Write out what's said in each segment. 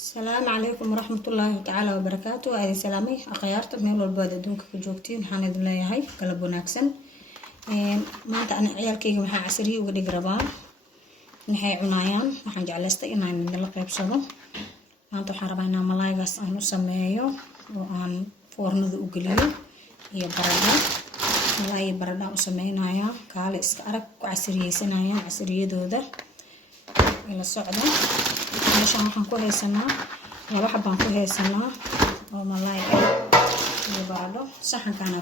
السلام عليكم ورحمة الله تعالى وبركاته. أهلا سلامي أخيارت ميل والبعد دونك كجوكتين حامد الله هاي قلب وناكسن. ما أنت أنا عيالكي محا عسري وقدي قربان نحي عنايان waxaan jeclaystay inaan idin la qaybsado maanta waxaan rabaa inaan malaaygaas aan u sameeyo oo aan foornada u geliyo iyo baradho malaay baradho u sameynaya kaale iska arag ku casriyeysanaya casriyadooda ila socda meeshaan waxaan ku haysanaa laba xabaan ku haysanaa oo malaay iyo baradho saxankaan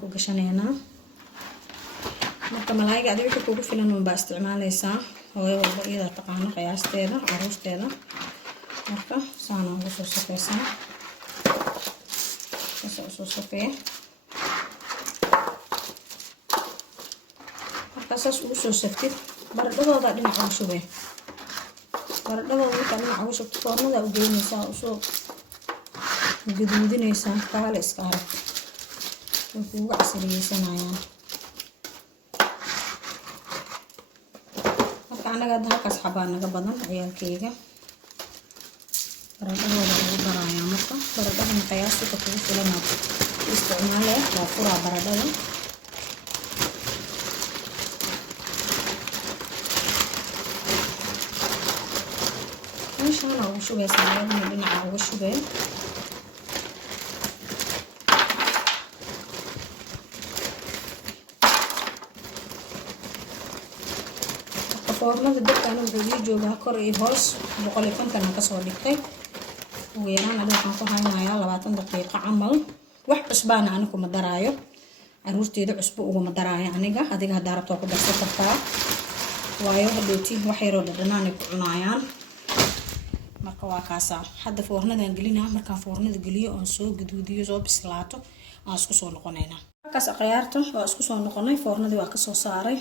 ku gashanaynaa marka malaayga adiga wixii kugu filan baa isticmaalaysaa hooyo walba iyada taqaano qiyaasteeda caruurteeda marka saan ugu soo safeysan soo safee marka saas ugu soo saftid baradhadooda dhinaca u shubee baradhadooda marka dhinaca u shubto foornada u geynaysaa usoo guduudinaysaa kaale iska arag way kugu casriyeysanayaan anaga halkaas xabaa naga badan ciyaalkayga baradhadooda ugu daraya marka baradhadana qiyaasta kugu filan isticmaale waa furaa baradhada meeshaan ugu shubeysaa labadii dhinaca ugu shubee foornada dadka anigu wuxuu joogaa kor iyo hoos 150 aan kasoo dhigtay ugu yaraan adiga waxaan ku haynayaa 20 daqiiqo camal wax cusbaan anigu ma daraayo caruurteeda cusbo ugu ma daraayo aniga adiga hadaa rabto ku darsan kartaa waayo hadhooti wax yaroo dhadhanaan ay ku cunayaan marka waa kaasa hadda foornadan gelinaa markaan foornada geliyo oo soo guduudiyo soo bislaato aan isku soo noqonaynaa markaas aqyaarta waa isku soo noqonay foornadii waa ka soo saaray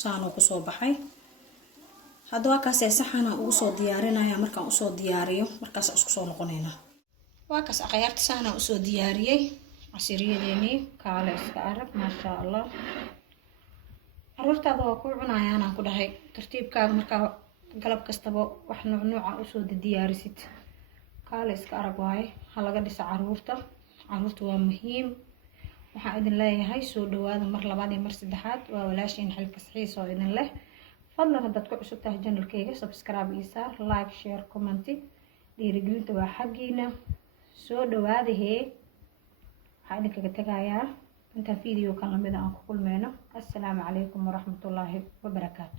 saano ku soo baxay hadda waa kaas saxana ugu soo diyaarinaya markaan u soo diyaariyo markaas isku soo noqonayna waa kaas aqyaarta saxana u soo diyaariyay casriyadeeni kaale iska arag ma sha Allah caruurtaada waa ku cunayaan aan ku dhahay tartiibkaaga marka galab kastaba wax nooc u soo diyaarisid kaale iska arag waay halaga dhisa caruurta waa muhiim waxaan idin leeyahay soo dhawaada mar labaad iyo mar saddexaad waa walaashin xilka saxiis oo idin leh fadlan haddaad ku cusub tahay channelkayga subscribe iyo saar like share comment dhiirigelinta waa xaggiina soo dhawaada waxaan idinkaga tagayaa inta video kan lamida aan ku kulmeyno assalaamu calaykum waraxmatullaahi wabarakaatu